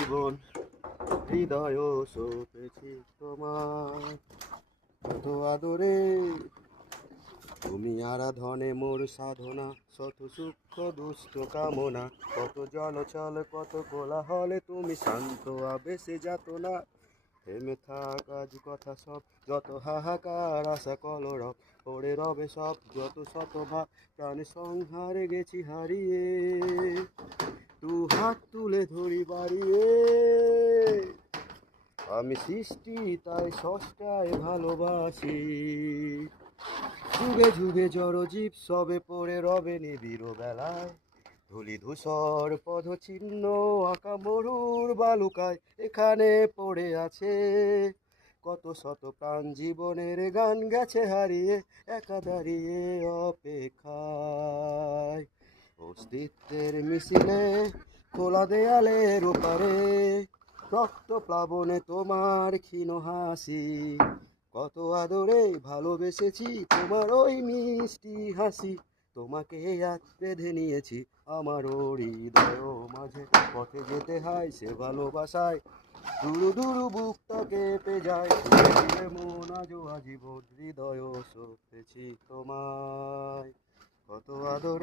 জীবন হৃদয় সপেছি তোমার কত আদরে তুমি আরাধনে মোর সাধনা শত সূক্ষ্ম দুষ্ট কামনা কত জলচল কত কোলাহলে তুমি শান্ত আবেশে যাত না থেমে থাক আজ কথা সব যত হাহাকার আশা কলরব পড়ে রবে সব যত শতভাগ প্রাণে সংহারে গেছি হারিয়ে দু হাত তুলে ধরি বাড়িয়ে আমি সৃষ্টি তাই সষ্টায় ভালোবাসি যুগে যুগে জড়জীব সবে পড়ে রবে নিবিড় বেলায় ধুলি ধূসর পদচিহ্ন আঁকা মরুর বালুকায় এখানে পড়ে আছে কত শত প্রাণ জীবনের গান গেছে হারিয়ে একা দাঁড়িয়ে অপেক্ষায় অস্তিত্বের মিছিলে খোলা দেয়ালের ওপারে রক্ত প্লাবনে তোমার ক্ষীণ হাসি কত আদরে ভালোবেসেছি তোমার ওই মিষ্টি হাসি তোমাকে আজ বেঁধে নিয়েছি আমার হৃদয় মাঝে পথে যেতে হয় সে ভালোবাসায় দুরু দুরু বুকটা কেঁপে যায় দিলে মন আজও আজীবন হৃদয় সপেছি তোমায় কত আদরে